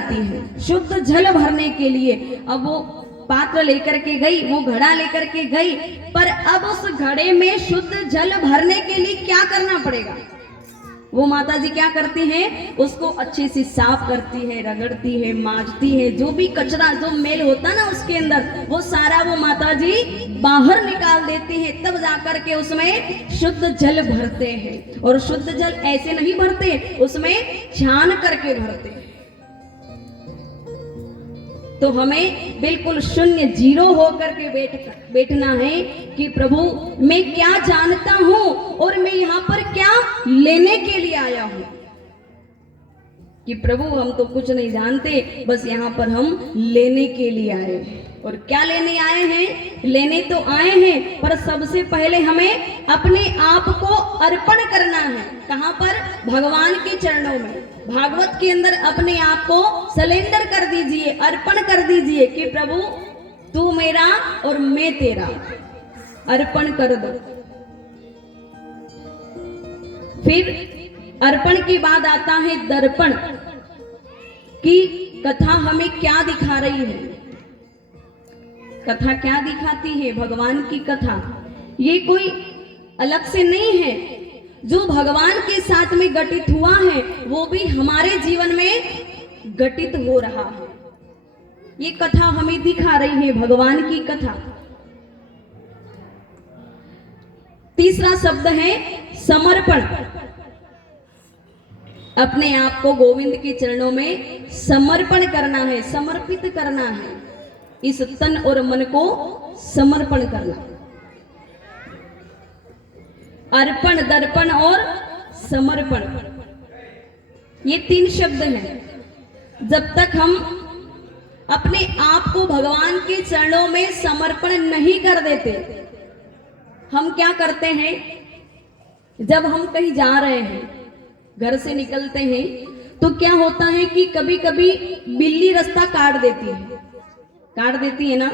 आती है शुद्ध जल भरने के लिए। अब वो पात्र लेकर के गई, वो घड़ा लेकर के गई, पर अब उस घड़े में शुद्ध जल भरने के लिए क्या करना पड़ेगा? वो माता जी क्या करती हैं? उसको अच्छे से साफ करती है, रगड़ती है, मांजती है। जो भी कचरा, जो मेल होता ना उसके अंदर, वो सारा वो माता जी बाहर निकाल देती है। तब जाकर के उसमें शुद्ध जल भरते हैं। और शुद्ध जल ऐसे नहीं भरते, उसमें छान करके भरते हैं। तो हमें बिल्कुल शून्य, जीरो होकर के बैठना है कि प्रभु मैं क्या जानता हूं और मैं यहाँ पर क्या लेने के लिए आया हूं। कि प्रभु हम तो कुछ नहीं जानते, बस यहाँ पर हम लेने के लिए आए हैं। और क्या लेने आए हैं? लेने तो आए हैं, पर सबसे पहले हमें अपने आप को अर्पण करना है। कहाँ पर? भगवान के चरणों में। भागवत के अंदर अपने आप को सरेंडर कर दीजिए, अर्पण कर दीजिए कि प्रभु तू मेरा और मैं तेरा, अर्पण कर दो। फिर अर्पण के बाद आता है दर्पण, कि कथा हमें क्या दिखा रही है। कथा क्या दिखाती है? भगवान की कथा। ये कोई अलग से नहीं है, जो भगवान के साथ में घटित हुआ है वो भी हमारे जीवन में घटित हो रहा है। ये कथा हमें दिखा रही है, भगवान की कथा। तीसरा शब्द है समर्पण। अपने आप को गोविंद के चरणों में समर्पण करना है, समर्पित करना है। इस तन और मन को समर्पण करना। अर्पण, दर्पण और समर्पण, ये तीन शब्द हैं। जब तक हम अपने आप को भगवान के चरणों में समर्पण नहीं कर देते, हम क्या करते हैं? जब हम कहीं जा रहे हैं, घर से निकलते हैं, तो क्या होता है कि कभी कभी बिल्ली रास्ता काट देती है ना।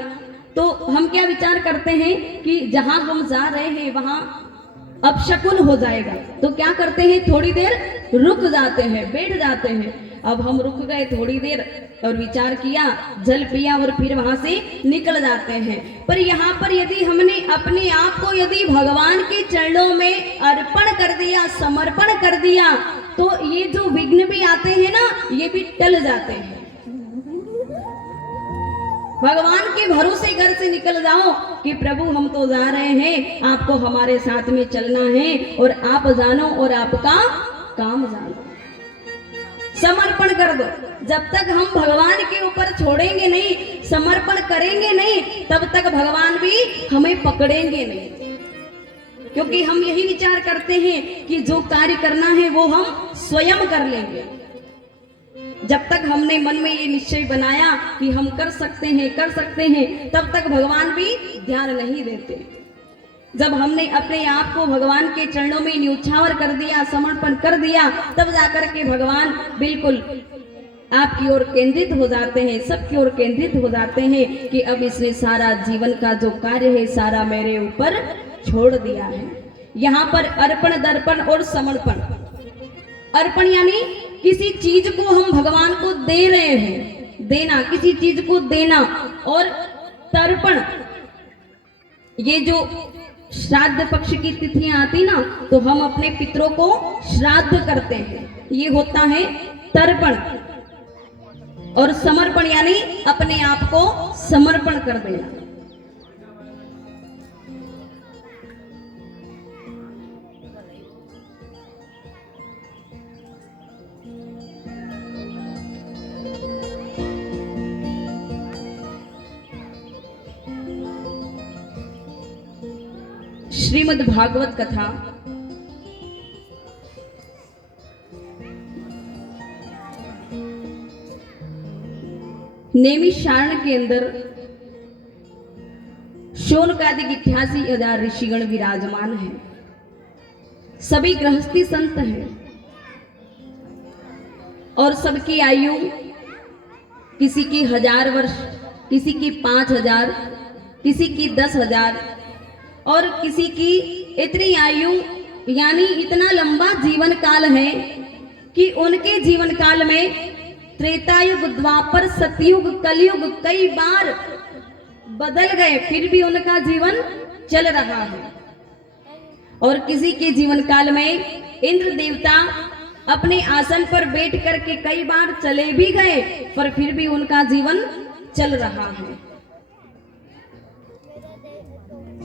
तो हम क्या विचार करते हैं कि जहां हम जा रहे हैं वहां अपशकुन हो जाएगा। तो क्या करते हैं? थोड़ी देर रुक जाते हैं, बैठ जाते हैं। अब हम रुक गए थोड़ी देर और विचार किया, जल पिया और फिर वहां से निकल जाते हैं। पर यहाँ पर यदि हमने अपने आप को यदि भगवान के चरणों में अर्पण कर दिया, समर्पण कर दिया, तो ये जो विघ्न भी आते हैं ना, ये भी टल जाते हैं। भगवान के भरोसे घर से निकल जाओ कि प्रभु हम तो जा रहे हैं, आपको हमारे साथ में चलना है और आप जानो और आपका काम जानो। समर्पण कर दो। जब तक हम भगवान के ऊपर छोड़ेंगे नहीं, समर्पण करेंगे नहीं, तब तक भगवान भी हमें पकड़ेंगे नहीं। क्योंकि हम यही विचार करते हैं कि जो कार्य करना है वो हम स्वयं कर लेंगे। जब तक हमने मन में ये निश्चय बनाया कि हम कर सकते हैं, तब तक भगवान भी ध्यान नहीं देते। जब हमने अपने आप को भगवान के चरणों में न्यौछावर कर दिया, समर्पण कर दिया, तब जाकर के भगवान बिल्कुल आपकी ओर केंद्रित हो जाते हैं, सबकी ओर केंद्रित हो जाते हैं कि अब इसने सारा जीवन का जो कार्य है सारा मेरे ऊपर छोड़ दिया है। यहाँ पर अर्पण, दर्पण और समर्पण। अर्पण यानी किसी चीज को हम भगवान को दे रहे हैं, देना, किसी चीज को देना। और तर्पण, ये जो श्राद्ध पक्ष की तिथियां आती ना, तो हम अपने पितरों को श्राद्ध करते हैं, ये होता है तर्पण। और समर्पण यानी अपने आप को समर्पण कर देना। श्रीमद् भागवत कथा नैमिषारण्य के अंदर शौनकादिक 88,000 ऋषिगण विराजमान हैं। सभी गृहस्थी संत हैं और सबकी आयु किसी की 1000 वर्ष, किसी की 5000, किसी की 10,000 और किसी की इतनी आयु, यानी इतना लंबा जीवन काल है कि उनके जीवन काल में त्रेतायुग, द्वापर, सतयुग, कलयुग कई बार बदल गए, फिर भी उनका जीवन चल रहा है। और किसी के जीवन काल में इंद्र देवता अपने आसन पर बैठ करके कई बार चले भी गए, पर फिर भी उनका जीवन चल रहा है।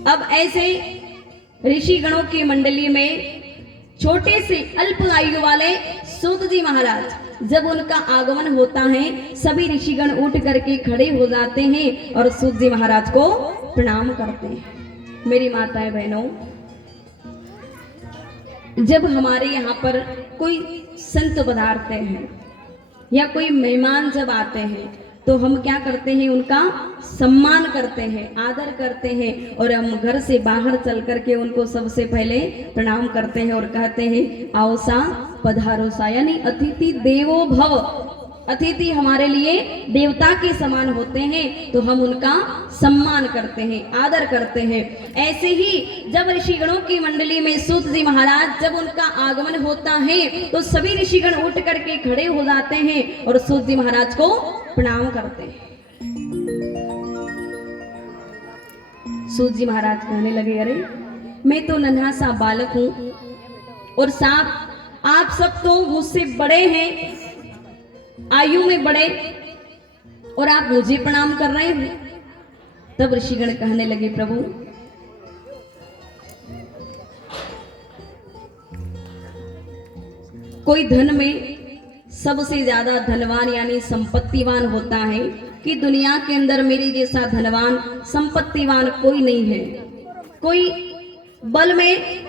अब ऐसे ऋषि गणों की मंडली में छोटे से अल्प आयु वाले सूत जी महाराज, जब उनका आगमन होता है सभी ऋषिगण उठ करके खड़े हो जाते हैं और सूत जी महाराज को प्रणाम करते हैं। मेरी माताएं बहनों, जब हमारे यहाँ पर कोई संत पधारते हैं या कोई मेहमान जब आते हैं तो हम क्या करते हैं, उनका सम्मान करते हैं, आदर करते हैं और हम घर से बाहर चल करके उनको सबसे पहले प्रणाम करते हैं और कहते हैं आओ सा पधारो सा, यानी अतिथि देवो भव। अतिथि हमारे लिए देवता के समान होते हैं तो हम उनका सम्मान करते हैं, आदर करते हैं। ऐसे ही जब ऋषिगणों की मंडली में सूत जी महाराज जब उनका आगमन होता है तो सभी ऋषिगण उठ करके खड़े हो जाते हैं और सूत जी महाराज को प्रणाम करते हैं। सूत जी महाराज कहने लगे, अरे मैं तो नन्हा सा बालक हूं और साहब आप सब तो मुझसे बड़े हैं, आयु में बड़े, और आप मुझे प्रणाम कर रहे हैं। तब ऋषिगण कहने लगे, प्रभु कोई धन में सबसे ज्यादा धनवान यानी संपत्तिवान होता है कि दुनिया के अंदर मेरे जैसा धनवान संपत्तिवान कोई नहीं है। कोई बल में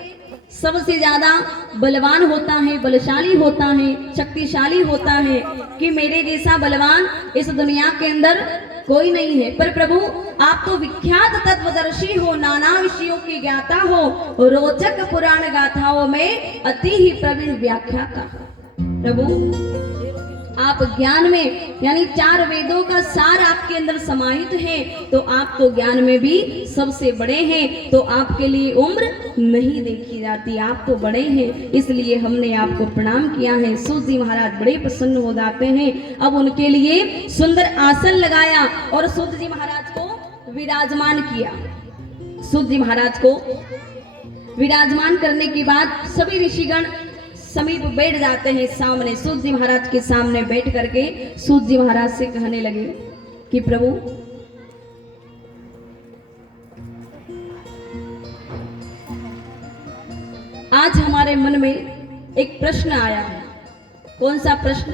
सबसे ज्यादा बलवान होता है, बलशाली होता है, शक्तिशाली होता है कि मेरे जैसा बलवान इस दुनिया के अंदर कोई नहीं है। पर प्रभु आप तो विख्यात तत्वदर्शी हो, नाना विषयों की ज्ञाता हो, रोचक पुराण गाथाओं में अति ही प्रवीण व्याख्याता। प्रभु आप ज्ञान में यानी 4 वेदों का सार आपके अंदर समाहित है, तो आप तो ज्ञान में भी सबसे बड़े हैं, तो आपके लिए उम्र नहीं देखी जाती, आप तो बड़े हैं, इसलिए हमने आपको प्रणाम किया है। सूत जी महाराज बड़े प्रसन्न हो जाते हैं। अब उनके लिए सुंदर आसन लगाया और सूत जी महाराज को विराजमान किया। सूत जी महाराज को विराजमान करने के बाद सभी ऋषिगण समीप बैठ जाते हैं सामने। सूत जी महाराज के सामने बैठ करके सूत जी महाराज से कहने लगे कि प्रभु आज हमारे मन में एक प्रश्न आया है। कौन सा प्रश्न?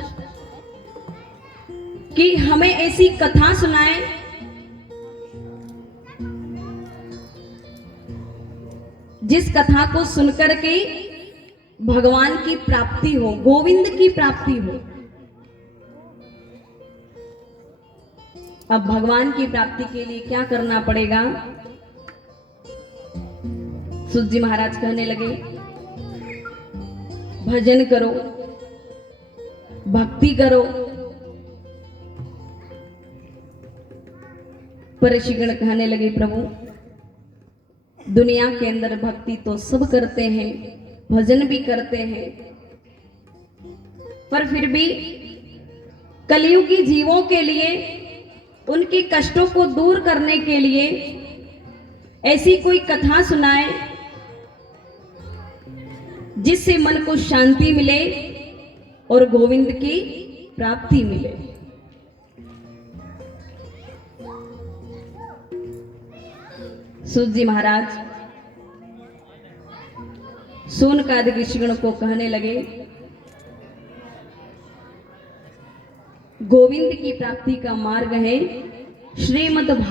कि हमें ऐसी कथा सुनाए जिस कथा को सुनकर के भगवान की प्राप्ति हो, गोविंद की प्राप्ति हो। अब भगवान की प्राप्ति के लिए क्या करना पड़ेगा? सूत जी महाराज कहने लगे, भजन करो, भक्ति करो। पर ऋषिगण कहने लगे, प्रभु दुनिया के अंदर भक्ति तो सब करते हैं, भजन भी करते हैं, पर फिर भी कलयुगी जीवों के लिए उनके कष्टों को दूर करने के लिए ऐसी कोई कथा सुनाए जिससे मन को शांति मिले और गोविंद की प्राप्ति मिले। सूत जी महाराज सोनकादि ऋषिगण को कहने लगे, गोविंद की प्राप्ति का मार्ग है श्रीमद् भागवत